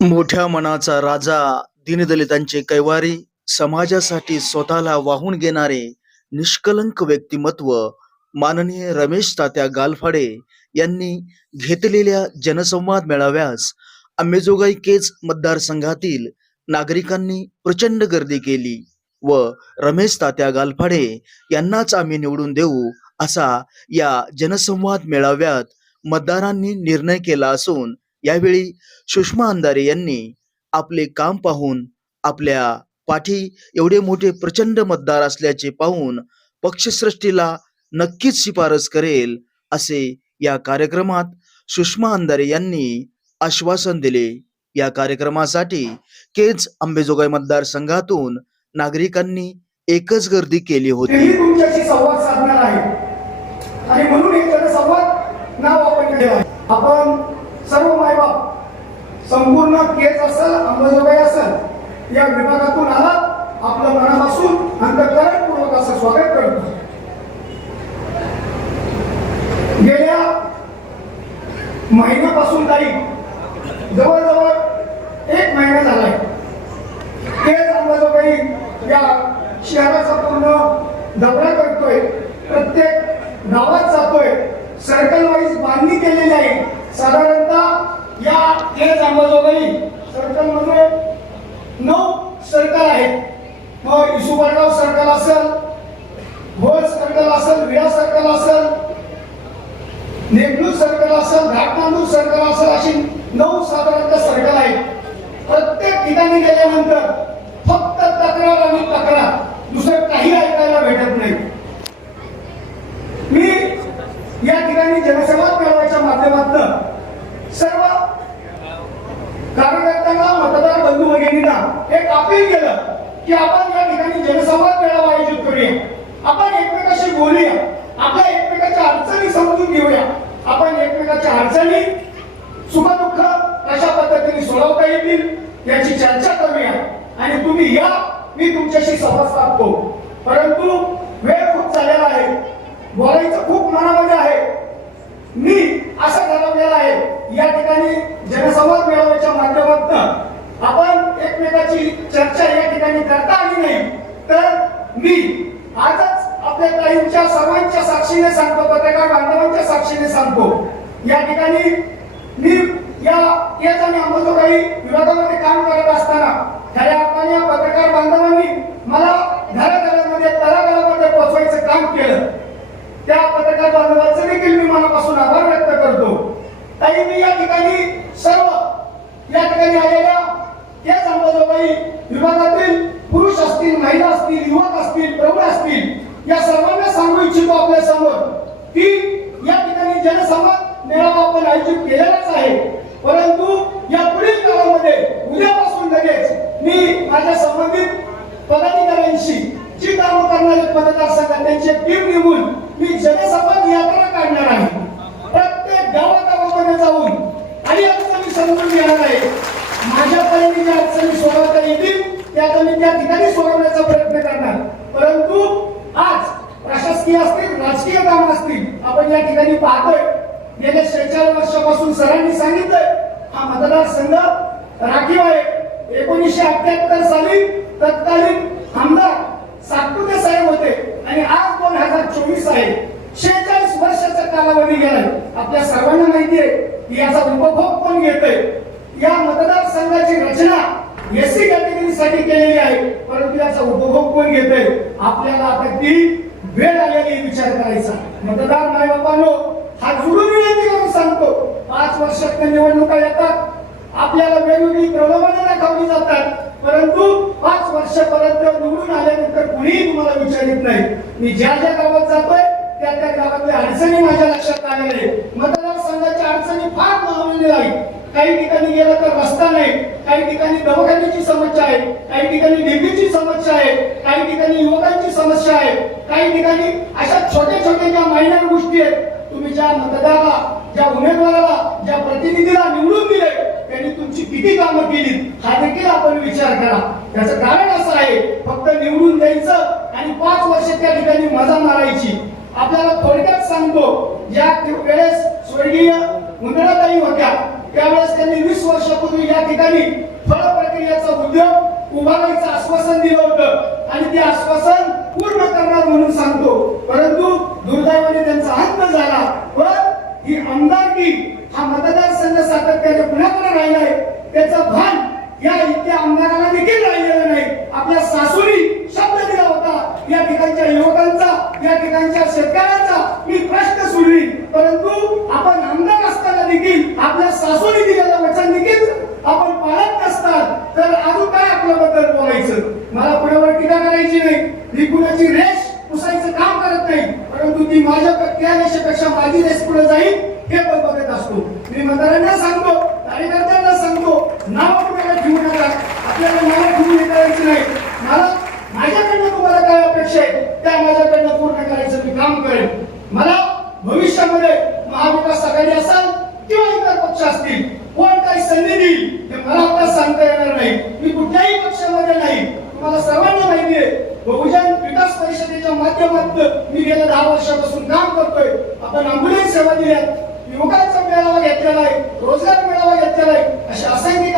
मोठ्या मनाचा राजा दीनदलितांचे कैवारी समाजासाठी स्वतःला वाहून घेणारे निष्कलंक व्यक्तिमत्व माननीय रमेश तात्या गालफाडे यांनी घेतलेल्या जनसंवाद मेळाव्यास अंबेजोगाई केज मतदारसंघातील नागरिकांनी प्रचंड गर्दी केली व रमेश तात्या गालफाडे यांनाच आम्ही निवडून देऊ असा या जनसंवाद मेळाव्यात मतदारांनी निर्णय केला असून यावेळी सुषमा अंधारे यांनी आपले काम पाहून आपल्या पाठी एवढे मोठे प्रचंड मतदार असल्याचे पाहून पक्षश्रेष्ठीला नक्कीच शिफारस करेल असे या कार्यक्रमात सुषमा अंधारे यांनी आश्वासन दिले. या कार्यक्रमासाठी केज अंबेजोगाई मतदारसंघातून नागरिकांनी एकच गर्दी केली होती. तुमच्याशी संवाद साधणार आहे. आणि म्हणून एक जनसंवाद नाव आपण केलं आहे आपण सर्व मायबाप संपूर्ण केस असेल अंमलबजावणी असेल या विभागातून आलात आपलं मनापासून अंतकरणपूर्वक असं स्वागत करतो गेल्या महिन्यापासून काही जवळजवळ एक महिना झालाय. तेच अंबाजोगाई या शहराचा पूर्ण दौरा करतोय. प्रत्येक गावात जातोय. सर्कल वाईज बांधणी केलेली आहे. साधारणतः या तेज अंबाजोगाई सर्कलमध्ये नऊ सर्कल आहेत. मग इसुबरगाव सर्कल असेल भोज सर्कल असेल विडा सर्कल असेल नेमणूक सर्कल घाटमांडू घाटनांदूर सर्कल असेल अशी नऊ साधारणतः सर्कल आहेत. प्रत्येक ठिकाणी गेल्यानंतर फक्त तक्रार आणि तक्रार. दुसरं काही ऐकायला भेटत नाही. मी या ठिकाणी जनसंवाद मेळाव्याच्या माध्यमातून सर्व कार्यकर्त्यांना मतदार बंधू भगिनींना एक अपील केलं की आपण या ठिकाणी जनसंवाद मेळावा आयोजित करूया आपण एकमेकाशी बोलूया आपल्या एकमेकाच्या अडचणी समजून घेऊया आपण एकमेकाच्या अडचणी सुखदुःख कशा पद्धतीने सोडवता येतील याची चर्चा करूया. आणि तुम्ही या मी तुमच्याशी संवाद साधतो. परंतु वेळ खूप झालेला आहे. बोलायचं खूप मनामध्ये आहे. मी असं ठरवलेलं आहे. या ठिकाणी जनसंवाद मेळाव्याच्या माध्यमातून आपण एकमेकाची चर्चा या ठिकाणी करता आली नाही. तर मी आजच आपल्या ताईंच्या सर्वांच्या साक्षीने सांगतो पत्रकार बांधवांच्या साक्षीने सांगतो. या ठिकाणी मी या याच आणि अंमलबजावणी विभागामध्ये काम करत असताना खऱ्या अर्थाने या पत्रकार बांधवांनी मला घराघरामध्ये तळागाळामध्ये पोहोचवायचं काम केलं. त्या पत्रकार बांधवांचे देखील मी मनापासून आभार व्यक्त करतो. ताई मी या ठिकाणी सर्व या ठिकाणी आलेल्या त्याच अंबाजोगाई विभागातील पुरुष असतील महिला असतील युवक असतील प्रौढ असतील या सर्वांना सांगू इच्छितो आपल्यासमोर की या ठिकाणी जनसंवाद मेळावा आपण आयोजित केलेलाच आहे. परंतु या पुढील काळामध्ये उद्यापासून लगेच मी माझ्या संबंधित पदाधिकाऱ्यांशी जी कामं करणारे मतदारसंघात त्यांची टीम निघून मी जनसंपर्क यात्रा काढणार आहे. प्रत्येक गावागावामध्ये जाऊन आणि अडचणी समजून घेणार आहे. माझ्यापर्यंत ज्या अडचणी सोडवता येतील त्या मी त्या ठिकाणी सोडवण्याचा प्रयत्न करणार. परंतु आज प्रशासकीय असतील राजकीय काम असतील आपण या ठिकाणी पाहतोय. गेल्या शेहेचाळीस वर्षापासून सरांनी सांगितलंय हा मतदारसंघ राखीव आहे. एकोणीसशे अठ्याहत्तर साली तत्कालीन आमदार सातपुते साहेब होते आणि आज दोन हजार चोवीस आहे. शेहेचाळीस वर्षाचा कालावधी गेलाय. आपल्या सर्वांना माहिती आहे की याचा उपभोग कोण घेतोय? या मतदारसंघाची रचना एससी कॅटेगरीसाठी केलेली आहे. परंतु याचा उपभोग कोण घेतोय? आपल्याला आता ती वेळ आलेली विचार करायचा. मतदार मायबापानो हा जुळून सांगतो पाच वर्षात निवडणुका येतात आपल्याला वेगवेगळी प्रलोभनं दाखवली जातात. परंतु पाच वर्षापर्यंत निवडून आल्यानंतर कुणीही तुम्हाला विचारित नाही. मी ज्या ज्या गावात जातोय त्या त्या गावातल्या अडचणी माझ्या लक्षात आलेल्या आहेत मतदारसंघाच्या अडचणी फार लावलेल्या आहेत. काही ठिकाणी गेलं तर रस्ता नाही. काही ठिकाणी दवाखान्याची समस्या आहे. काही ठिकाणी डीपीची समस्या आहे. काही ठिकाणी युवकांची समस्या आहे. काही ठिकाणी अशा छोट्या छोट्या ज्या मायनर गोष्टी आहेत तुम्ही ज्या मतदाराला ज्या उमेदवाराला ज्या प्रतिनिधीला निवडून दिले त्यांनी तुमची किती कामं केली हा देखील आपण विचार करा. त्याचं कारण असं आहे फक्त निवडून द्यायचं आणि पाच वर्ष त्या ठिकाणी मजा मारायची. आपल्याला थोडक्यात सांगतो ज्या वेळेस स्वर्गीय मुंदडाताई होत्या. त्यावेळेस त्यांनी वीस वर्षापूर्वी या ठिकाणी फळ प्रक्रियेचा उद्योग उभारायचं आश्वासन दिलं होतं. आणि ते आश्वासन पूर्ण करणार म्हणून सांगतो परंतु दुर्दैवाने त्यांचा अंत झाला पण ही आमदारकी हा मतदारसंघ सातत्याने पुण्याकडे त्याचं भान या इथे आमदाराला देखील राहिलेलं नाही. आपल्या सासूनी शब्द दिला होता या ठिकाणच्या युवकांचा या ठिकाणच्या शेतकऱ्यांचा. मी प्रश्न सोडवी परंतु आपण आमदार असताना देखील आपल्या सासूनी दिलेलं वचन देखील आपण पाळत नसतात. तर अजून काय आपल्याबद्दल बोलायचं? मला कुणावर टीका करायची नाही. मी कुणाची रेष पुसायचं काम करत नाही. परंतु ती माझ्या त्या रेषेपेक्षा माझी रेष पुढे जाईल हे पण बघत असतो. मी मतदारांना सांगतो कार्यकर्त्यांना सांगतो नाव कुणाला ठेवू नका आपल्याला नाव ठेवून हे करायचं नाही मला माझ्याकडनं तुम्हाला काय अपेक्षा आहे त्या माझ्याकडनं पूर्ण करायचं मी काम करेन मला भविष्यामध्ये महाविकास आघाडी असेल किंवा इतर पक्ष असतील कोण काही संधी देईल हे मला आता सांगता येणार नाही मी कुठल्याही पक्षामध्ये नाही तुम्हाला सर्वांना माहिती आहे बहुजन विकास परिषदेच्या माध्यमातून मी गेल्या दहा वर्षापासून काम करतोय आपण अँब्युलन्स सेवा दिल्यात युवकांचा मेळावा घेतलेला आहे रोजगार मेळावा घेतलेला आहे अशी असंख्य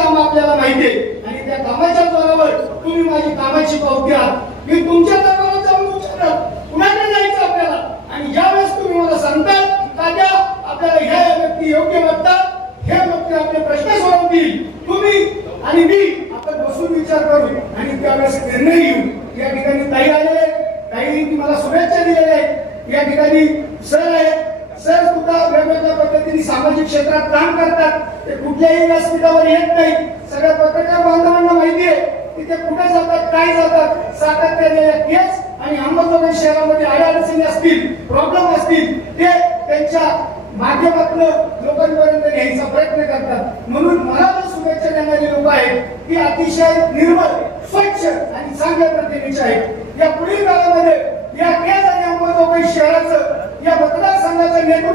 पाहिजे आणि त्या कामाच्या जोरावर तुम्ही माझी कामाची पावती आहात मी तुमच्या दरबारात जाऊन विचारत कुणाकडे जायचं आपल्याला? आणि यावेळेस तुम्ही मला सांगतात तात्या आपल्याला ह्या व्यक्ती योग्य वाटतात? हे व्यक्ती आपले प्रश्न सोडवतील तुम्ही आणि मी आपण बसून विचार करू. आणि त्यावेळेस निर्णय घेऊ. या ठिकाणी ताई आलेले ताईंनी मला शुभेच्छा दिलेल्या आहेत. या ठिकाणी सर आहेत. वेगवेगळ्या पद्धतीने सामाजिक क्षेत्रात काम करतात. ते कुठल्याही व्यासपीठावर येत नाही सगळ्या पत्रकार बांधवांना माहिती आहे की ते कुठे जातात काय जातात. सातत्याने केस आणि अहमदनगर शहरामध्ये अडचणी असतील प्रॉब्लेम असतील ते त्यांच्या माध्यमातून लोकांपर्यंत न्यायचा प्रयत्न करतात. म्हणून मला जे शुभेच्छा देणारी लोक आहेत ती अतिशय निर्मळ स्वच्छ आणि चांगल्या प्रतिमेची आहेत. या पुढील काळामध्ये या केस आणि अंमलबजावणी शहराचं या मतदारसंघाचं नेतृत्व